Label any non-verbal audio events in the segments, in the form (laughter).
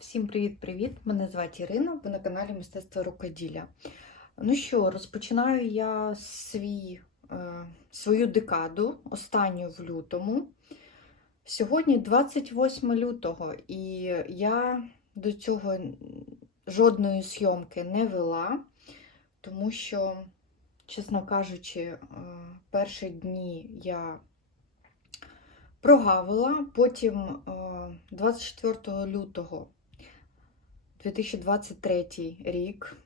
Всім привіт-привіт! Мене звати Ірина, ви на каналі Мистецтво Рукоділля. Ну що, розпочинаю я свій, е, свою декаду, останню в лютому. Сьогодні 28 лютого, і я до цього жодної зйомки не вела, тому що, чесно кажучи, е, перші дні я прогавила, потім е, 24 лютого 2023 рік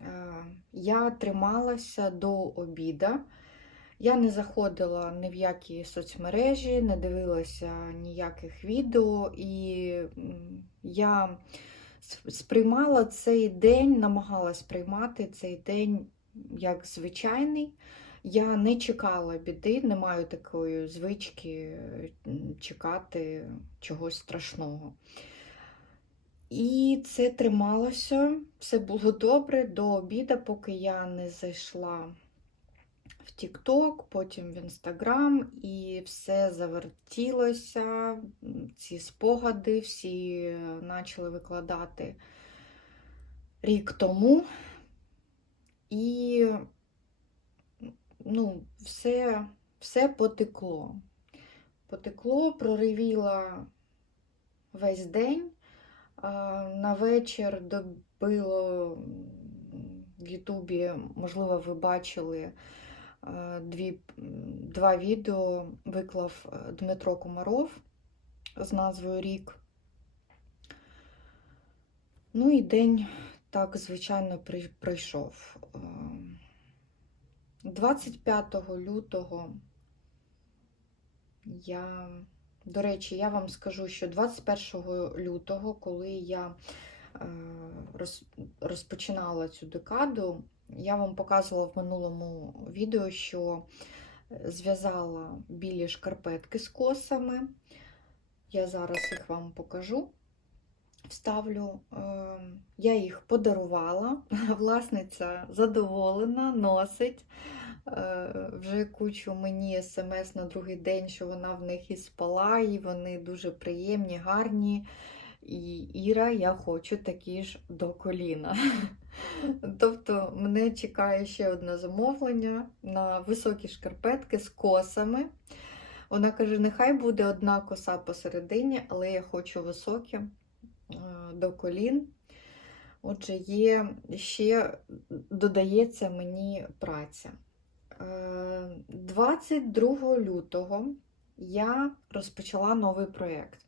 е, я трималася до обіда. Я не заходила ні в які соцмережі, не дивилася ніяких відео, і я сприймала цей день, намагалась сприймати цей день як звичайний. Я не чекала біди, не маю такої звички чекати чогось страшного. І це трималося, все було добре до обіда, поки я не зайшла в TikTok, потім в Instagram, і все завертілося. Ці спогади всі почали викладати рік тому. І ну, все, все потекло. Потекло, проривіла весь день. На вечір добило в Ютубі, можливо, ви бачили е, дві, два відео, виклав е, Дмитро Комаров з назвою Рік. Ну і день так, звичайно, пройшов. Е, 25 лютого я, до речі, я вам скажу, що 21 лютого, коли я е, розпочинала цю декаду, я вам показувала в минулому відео, що е, зв'язала білі шкарпетки з косами. Я зараз їх вам покажу. Вставлю, Е, я їх подарувала. (laughs) Власниця задоволена, носить. Е, Вже кучу мені смс на другий день, що вона в них і спала, і вони дуже приємні, гарні. І Іра, я хочу такі ж до коліна. (laughs) Тобто мене чекає ще одне замовлення на високі шкарпетки з косами. Вона каже: нехай буде одна коса посередині, але я хочу високі е, до колін. Отже, є ще додається мені праця. Е, 22 лютого я розпочала новий проєкт.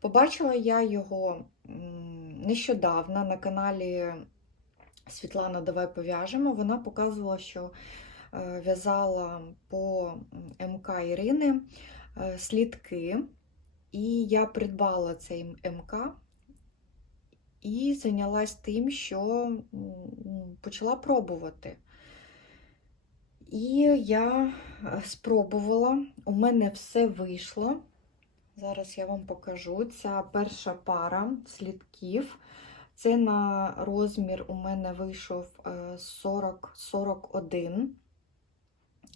Побачила я його нещодавно на каналі Світлана Давай пов'яжемо. Вона показувала, що е, в'язала по МК Ірини е, слідки, і я придбала цей МК і зайнялась тим, що почала пробувати. І я е, спробувала, у мене все вийшло. Зараз я вам покажу. Ця перша пара слідків. Це на розмір у мене вийшов е, 40-41.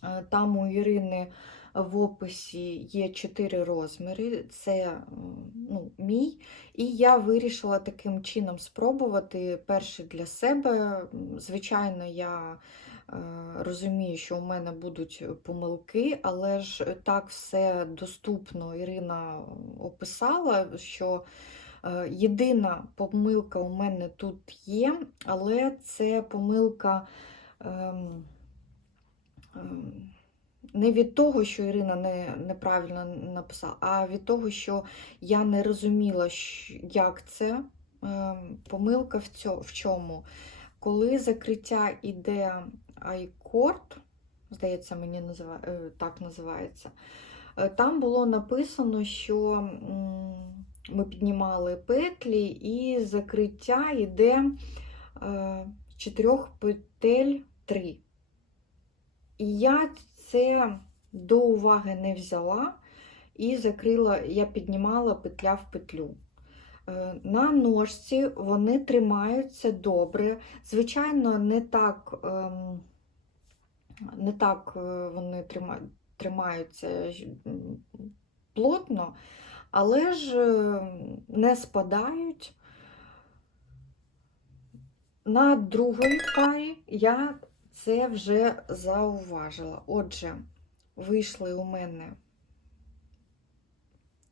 Е, Там у Ірини в описі є 4 розміри. Це ну, мій. І я вирішила таким чином спробувати перший для себе. Звичайно, я е, розумію, що у мене будуть помилки, але ж так все доступно Ірина описала, що е, єдина помилка у мене тут є, але це помилка. ем, ем, не від того, що Ірина не, неправильно написала, а від того, що я не розуміла, як це. Ем, Помилка в, цьо, в чому? Коли закриття іде iCord, здається, мені назива, е, так називається, е, там було написано, що ми піднімали петлі, і закриття йде е, з чотирьох петель 3. І я це до уваги не взяла і закрила, я піднімала петля в петлю. Е, На ножці вони тримаються добре. Звичайно, не так, ем, не так е, вони тримаються плотно, але ж е, не спадають. на другій парі я це вже зауважила. Отже, вийшли у мене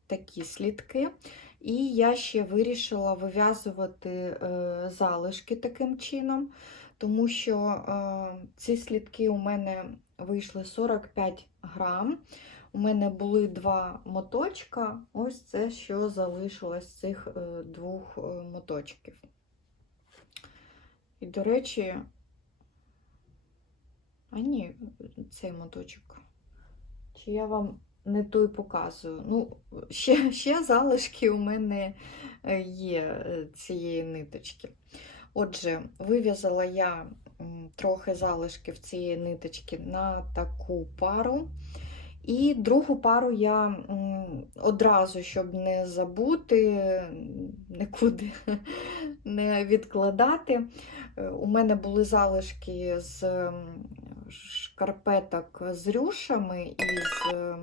такі слідки, і я ще вирішила вив'язувати е, залишки таким чином, тому що е, ці слідки у мене вийшли 45 грам. У мене були два моточка. Ось це, що залишилось з цих е, двох моточків. І, до речі, а ні, цей моточок. Чи я вам не той показую? Ну, ще, ще залишки у мене е, є е, цієї ниточки. Отже, вив'язала я трохи залишків цієї ниточки на таку пару. І другу пару я одразу, щоб не забути, нікуди (laughs) не відкладати. Е, У мене були залишки з шкарпеток з рюшами і з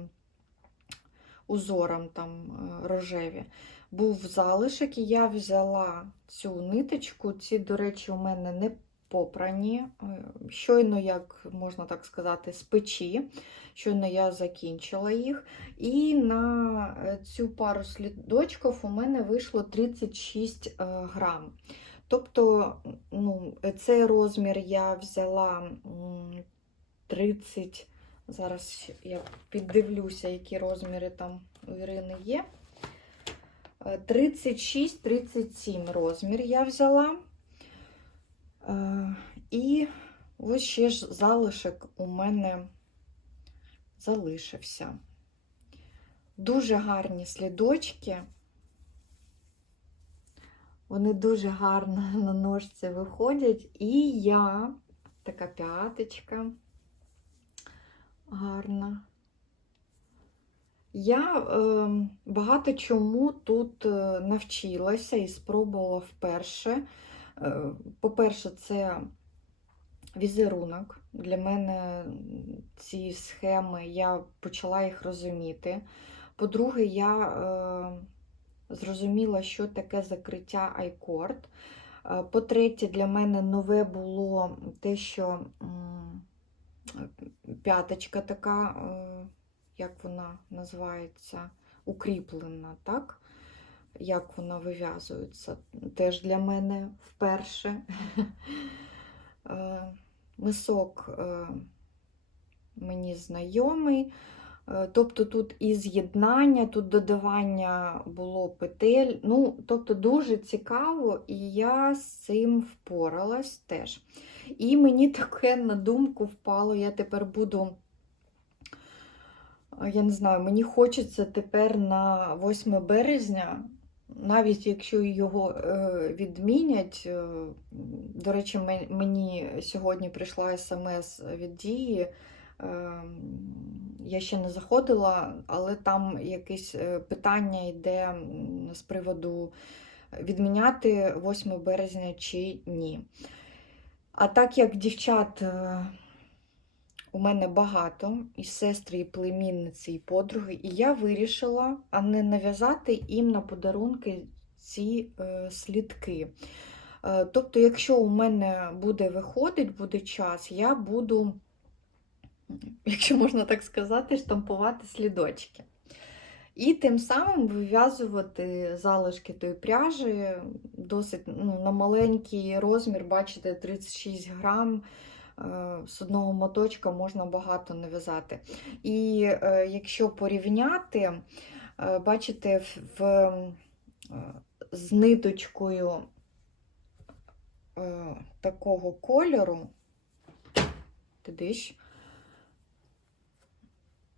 узором там е, рожеві. Був залишок, і я взяла цю ниточку. Ці, до речі, у мене не попрані. Е, Щойно, як можна так сказати, з печі. Щойно я закінчила їх. І на е, цю пару слідочків у мене вийшло 36 е, грам. Тобто, ну, цей розмір я взяла м, 30. Зараз я піддивлюся, які розміри там у Ірини є. Е, 36-37 розмір я взяла. Е, І ось ще ж залишок у мене залишився. Дуже гарні слідочки. Вони дуже гарно (laughs) на ножці виходять. І я, така п'яточка, гарна. Я е, багато чому тут е, навчилася і спробувала вперше. Е, По-перше, це візерунок. Для мене ці схеми, я почала їх розуміти. По-друге, я е, зрозуміла, що таке закриття айкорд. Е, По-третє, для мене нове було те, що м, п'яточка така, е, як вона називається, укріплена, так? Як вона вив'язується, теж для мене вперше. (laughs) Е, Мисок е, мені знайомий. Тобто тут і з'єднання, тут додавання було петель. Ну, тобто дуже цікаво, і я з цим впоралась теж. І мені таке на думку впало, я тепер буду. е, Я не знаю, мені хочеться тепер на 8 березня, навіть якщо його е, відмінять. е, До речі, мені сьогодні прийшла смс від дії. Я ще не заходила, але там якесь питання йде з приводу відміняти 8 березня чи ні. А так як дівчат е, у мене багато, і сестри, і племінниці, і подруги, і я вирішила а не нав'язати їм на подарунки ці е, слідки. Е, тобто, якщо у мене буде виходить, буде час, я буду, якщо можна так сказати, штампувати слідочки. І тим самим вив'язувати залишки тої пряжі досить ну, на маленький розмір, бачите, 36 грам. е, З одного моточка можна багато нав'язати. І е, якщо порівняти, е, бачите, в, з ниточкою такого кольору, ти диш,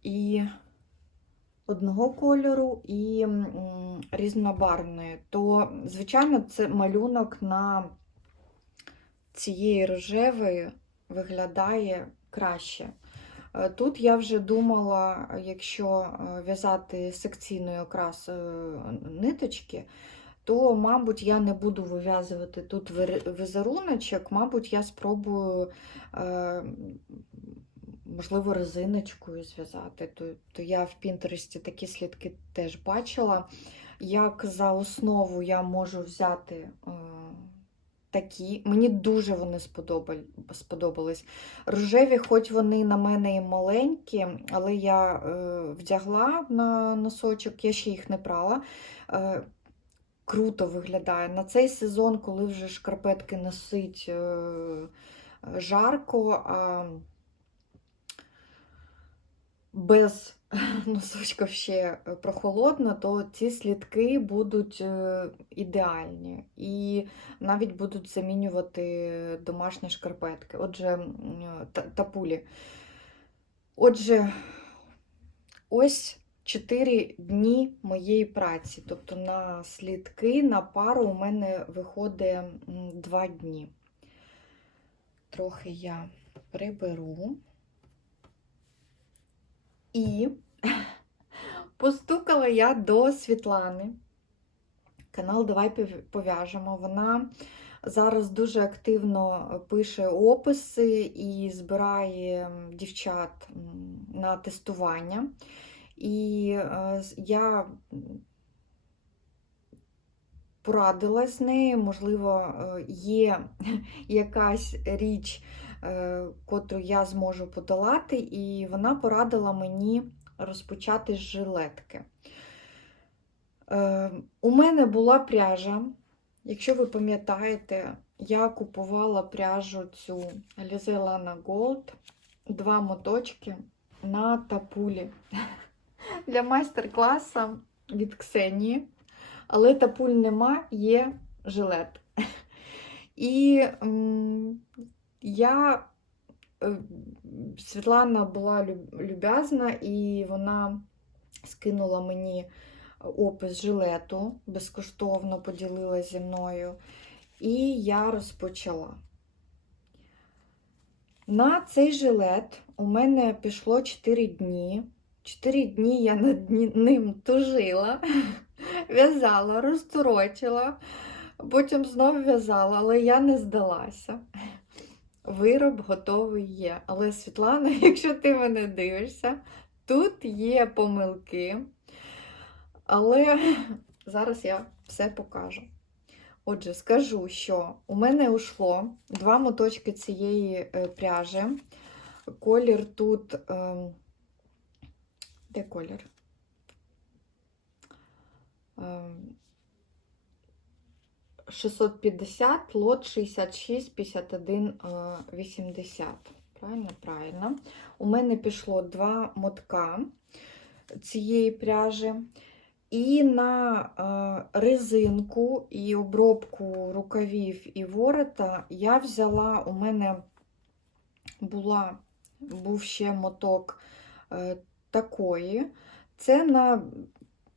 і одного кольору і різнобарвної, то, звичайно, це малюнок на цієї рожевої виглядає краще. Е, Тут я вже думала, якщо е, в'язати секційною е, ниточки, то, мабуть, я не буду вив'язувати тут візеруночок, мабуть, я спробую, е, можливо, резиночкою зв'язати. То, то я в Пінтересті такі слідки теж бачила. Як за основу я можу взяти е, такі. Мені дуже вони сподобали- сподобались. Рожеві, хоч вони на мене і маленькі, але я е, вдягла на носочок, я ще їх не прала. Е, круто виглядає. На цей сезон, коли вже шкарпетки носить е, жарко, а без (laughs) носочків ще прохолодно, то ці слідки будуть е, ідеальні і навіть будуть замінювати домашні шкарпетки. Отже, тапулі. Отже, ось 4 дні моєї праці. Тобто на слідки, на пару у мене виходить 2 дні. Трохи я приберу. І (laughs) постукала я до Світлани. Канал Давай пов'яжемо. Вона зараз дуже активно пише описи і збирає дівчат на тестування. І е, я порадилась з нею, можливо, е, є (laughs) якась річ, котру я зможу подолати, і вона порадила мені розпочати з жилетки. Е, У мене була пряжа. Якщо ви пам'ятаєте, я купувала пряжу цю Alize Gold, два моточки на тапулі (laughs) для майстер-класу від Ксенії. Але тапуль нема, є жилет. (laughs) І я, е, Світлана була люб'язна, і вона скинула мені опис жилету, безкоштовно поділилася зі мною. І я розпочала. На цей жилет у мене пішло 4 дні. 4 дні я над ним тужила, (laughs) в'язала, розторочила, потім знову в'язала, але я не здалася. Вироб готовий є. Але, Світлана, (laughs) якщо ти мене дивишся, тут є помилки. Але (laughs) зараз я все покажу. Отже, скажу, що у мене ушло два моточки цієї е, пряжі. Колір тут. ем, Де колір? Ем, 650, лот 66, 51, е, 80. Правильно, правильно. У мене пішло два мотка цієї пряжі. І на е, резинку і обробку рукавів і ворота я взяла, у мене була, був ще моток е, такої. Це на,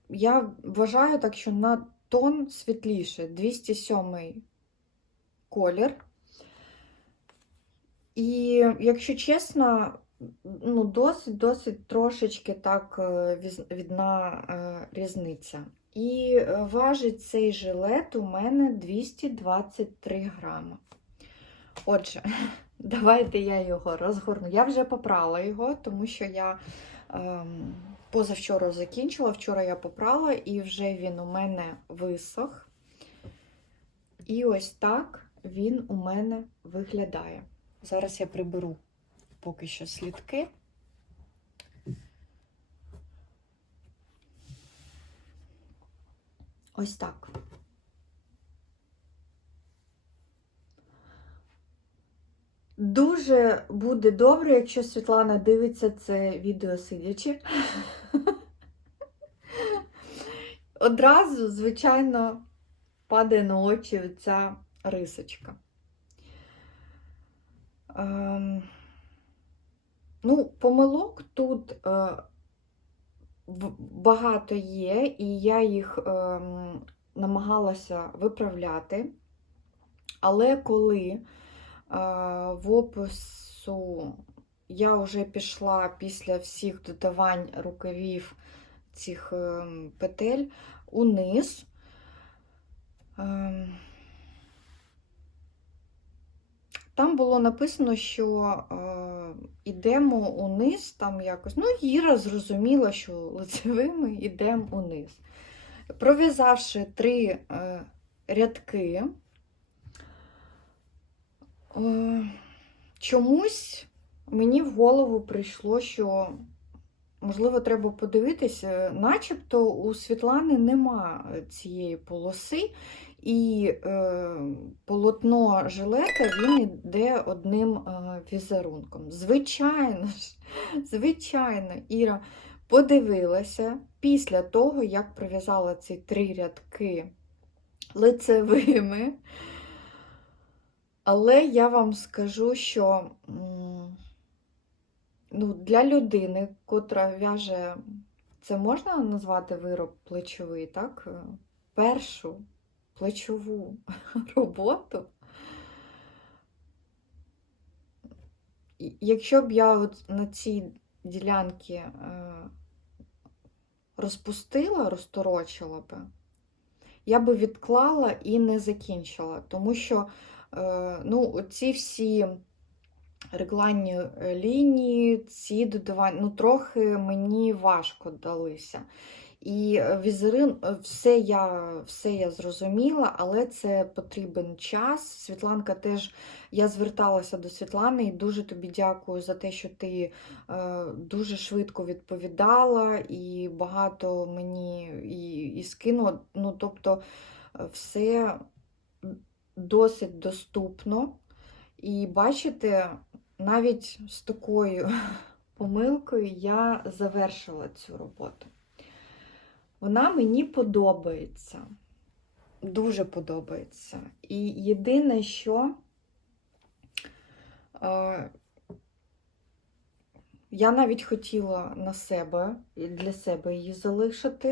я вважаю так, що на тон світліше, 207 колір. І, якщо чесно, ну, досить, досить трошечки так е, відна е, різниця. І е, важить цей жилет у мене 223 грами. Отже, (laughs) давайте я його розгорну. Я вже попрала його, тому що я ем, позавчора закінчила, вчора я попрала, і вже він у мене висох. І ось так він у мене виглядає. Зараз я приберу поки що слідки. Ось так. Дуже буде добре, якщо Світлана дивиться це відео сидячи. Одразу, звичайно, падає на очі ця рисочка. Ем, ну, помилок тут е, багато є, і я їх ем, намагалася виправляти. Але коли е, в опису я вже пішла після всіх додавань рукавів цих ем, петель униз, ем, там було написано, що е, йдемо униз, там якось. Ну, Іра зрозуміла, що лицевими йдемо униз. Пров'язавши три е, рядки, Чомусь мені в голову прийшло, що можливо треба подивитися, начебто у Світлани нема цієї полоси, і е, полотно жилета він іде одним е, візерунком. Звичайно ж, звичайно, Іра подивилася після того, як прив'язала ці три рядки лицевими. Але я вам скажу, що ну, для людини, котра в'яже, це можна назвати вироб плечовий, так? Першу плечову (laughs) роботу. Якщо б я от на цій ділянці е, розпустила, розторочила би, я би відклала і не закінчила, тому що ну, ці всі регланні е, лінії, ці додавання, ну, трохи мені важко далися. І візерин, е, все я все я зрозуміла, але це потрібен час. Світланка теж, я зверталася до Світлани і дуже тобі дякую за те, що ти е, дуже швидко відповідала і багато мені і, і скинула. Ну, тобто, все досить доступно. І бачите, навіть з такою (laughs) помилкою я завершила цю роботу. Вона мені подобається, дуже подобається. І єдине, що е, я навіть хотіла на себе для себе її залишити,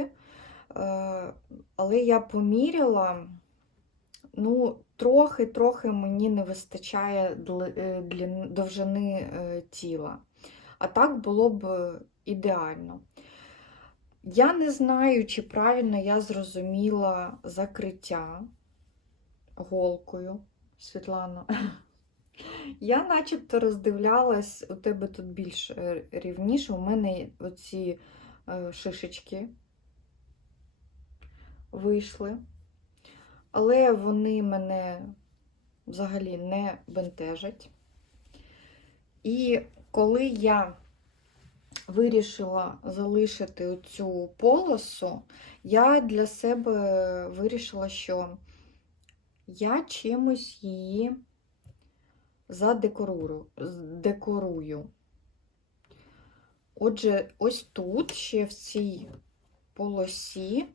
е, але я поміряла. Ну, трохи-трохи мені не вистачає е, довжини е, тіла. А так було б ідеально. Я не знаю, чи правильно я зрозуміла закриття голкою, Світлана. (laughs) Я начебто роздивлялась, у тебе тут більш е, рівніше, у мене оці шишечки вийшли але вони мене взагалі не бентежать. І коли я вирішила залишити цю полосу, я для себе вирішила, що я чимось її задекорую. Декорую. Отже, ось тут ще в цій полосі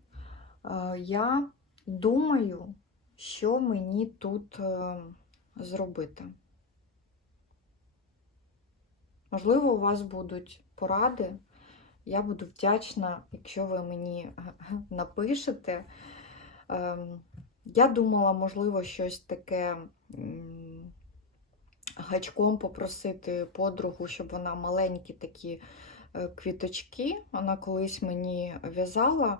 я думаю, що мені тут е, зробити. Можливо, у вас будуть поради. Я буду вдячна, якщо ви мені (laughs) напишете. Ем, я думала, можливо, щось таке гачком попросити подругу, щоб вона маленькі такі е, квіточки. Вона колись мені в'язала.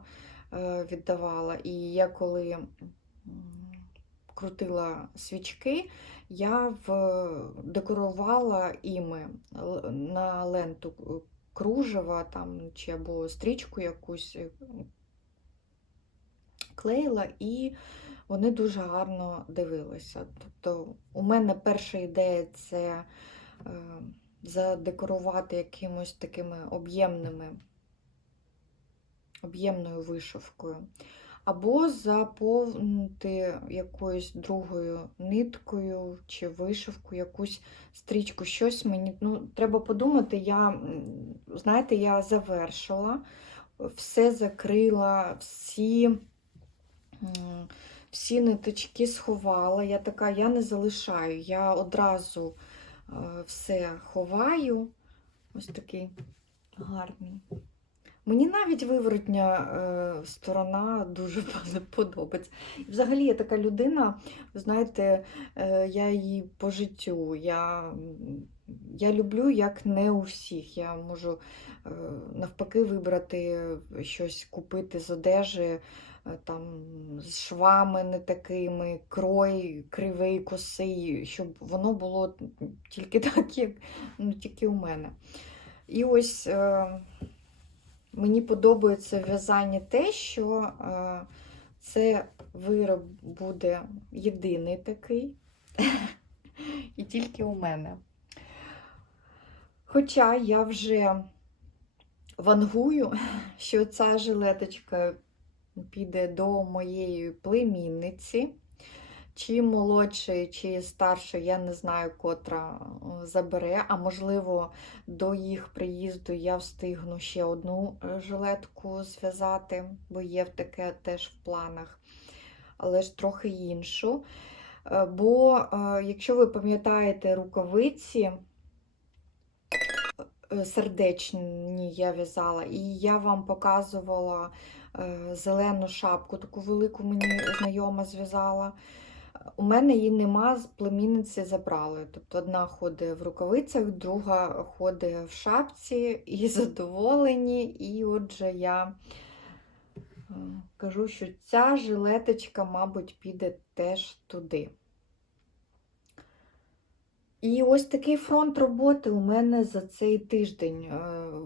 Е, віддавала. І я коли крутила свічки, я декорувала іми на ленту кружева там, чи або стрічку якусь е, клеїла, і вони дуже гарно дивилися. Тобто, у мене перша ідея це е, задекорувати якимось такими об'ємними об'ємною вишивкою. Або заповнити якоюсь другою ниткою чи вишивку, якусь стрічку, щось мені. Ну, Треба подумати, я, знаєте, я завершила, все закрила, всі всі ниточки сховала. Я така, я не залишаю, я одразу е, все ховаю. Ось такий гарний. Мені навіть виворотня е, сторона дуже (laughs) подобається. І взагалі я така людина, ви знаєте, е, я її по життю. Я я люблю, як не у всіх. Я можу е, навпаки вибрати щось купити з одежі, е, там, з швами не такими, крой, кривий, косий, щоб воно було тільки (laughs) так, як ну, тільки у мене. І ось. Е, Мені подобається в'язання те, що е, це вироб буде єдиний такий. і тільки у мене. Хоча я вже вангую, що ця жилеточка піде до моєї племінниці. Чи молодший, чи старший, я не знаю, котра е, забере, а можливо, до їх приїзду я встигну ще одну е, жилетку зв'язати, бо є таке теж в планах, але ж трохи іншу. Е, Бо, якщо ви пам'ятаєте рукавиці, сердечні я в'язала, і я вам показувала зелену шапку, таку велику мені знайома зв'язала. У мене її нема, з племінниці забрали. Тобто одна ходить в рукавицях, друга ходить в шапці і (laughs) задоволені. І отже, я е, кажу, що ця жилеточка, мабуть, піде теж туди. І ось такий фронт роботи у мене за цей тиждень. Е,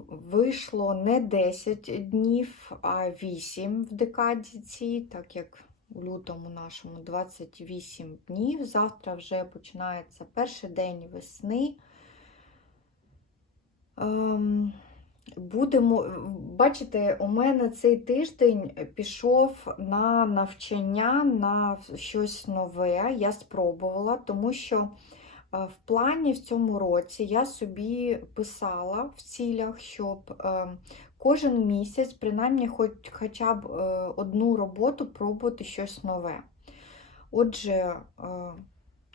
Вийшло не 10 днів, а 8 в декаді цій, так як у лютому нашому 28 днів. Завтра вже починається перший день весни. Ем, Будемо, бачите, у мене цей тиждень пішов на навчання, на щось нове. Я спробувала, тому що е, в плані в цьому році я собі писала в цілях, щоб е, кожен місяць, принаймні, хоч, хоча б е, одну роботу пробувати щось нове. Отже, е,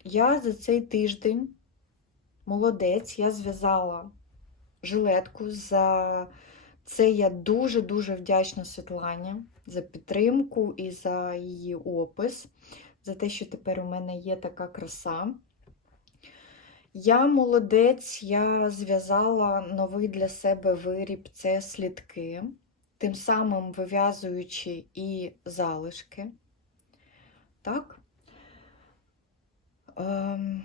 я за цей тиждень молодець, я зв'язала жилетку. За це я дуже-дуже вдячна Світлані за підтримку і за її опис, за те, що тепер у мене є така краса. Я молодець, я зв'язала новий для себе виріб це слідки, тим самим вив'язуючи і залишки. Так? Ем,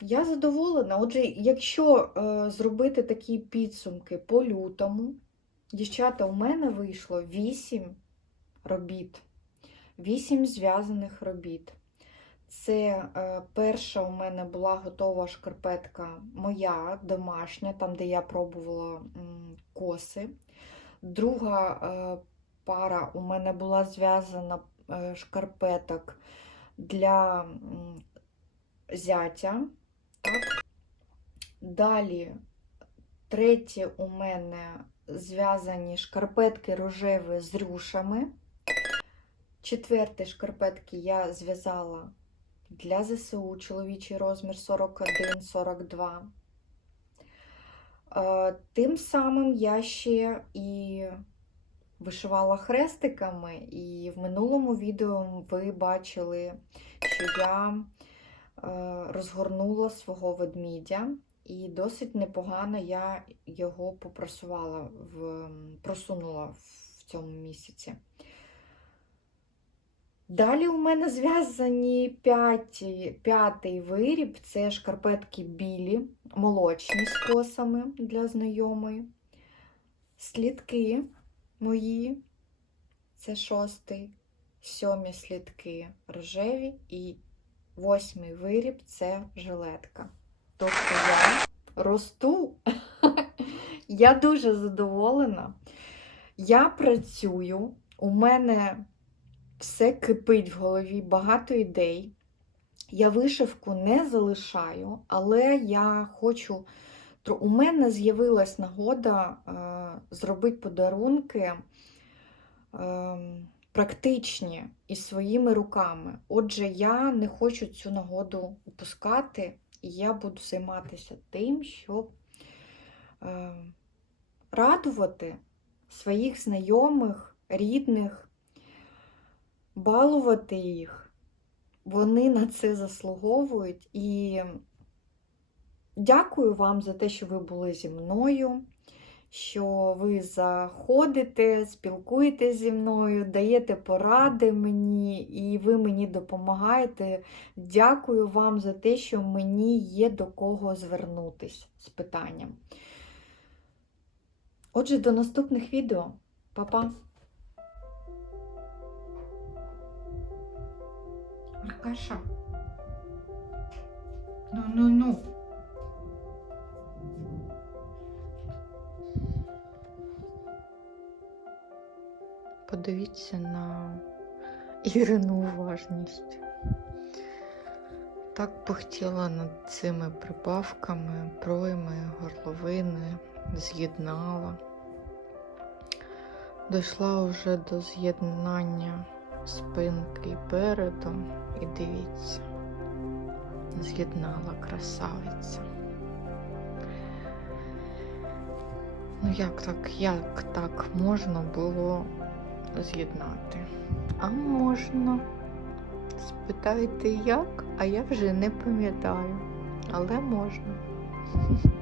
я задоволена. Отже, якщо е, зробити такі підсумки по лютому, дівчата, у мене вийшло 8 робіт, 8 зв'язаних робіт. Це е, перша у мене була готова шкарпетка моя домашня, там, де я пробувала коси. Друга е, пара у мене була зв'язана е, шкарпеток для зятя. Так. Далі, третє у мене зв'язані шкарпетки рожеві з рюшами. Четверті шкарпетки я зв'язала для ЗСУ чоловічий розмір 41-42. Е, Тим самим я ще і вишивала хрестиками, і в минулому відео ви бачили, що я е, розгорнула свого ведмідя, і досить непогано я його попрасувала, просунула в цьому місяці. Далі у мене зв'язані п'ятий виріб це шкарпетки білі, молочні з косами для знайомої. Слідки мої це шостий, сьомі слідки рожеві і восьмий виріб це жилетка. Тобто я росту. (laughs) Я дуже задоволена. Я працюю, у мене все кипить в голові, багато ідей. Я вишивку не залишаю, але я хочу. У мене з'явилась нагода е, зробити подарунки е, практичні і своїми руками. Отже, я не хочу цю нагоду упускати, і я буду займатися тим, щоб е, радувати своїх знайомих, рідних балувати їх. Вони на це заслуговують. І дякую вам за те, що ви були зі мною, що ви заходите, спілкуєтесь зі мною, даєте поради мені, і ви мені допомагаєте. Дякую вам за те, що мені є до кого звернутись з питанням. Отже, до наступних відео. Па-па! Аркаша. Ну, ну, ну. Подивіться на Ірину уважність. Так похтіла над цими прибавками, пройми, горловини, з'єднала. Дійшла вже до з'єднання спинки і переду, і дивіться, з'єднала красавиця. Ну як так, як так можна було з'єднати? А можна. Спитайте як, а я вже не пам'ятаю, але можна. (laughs)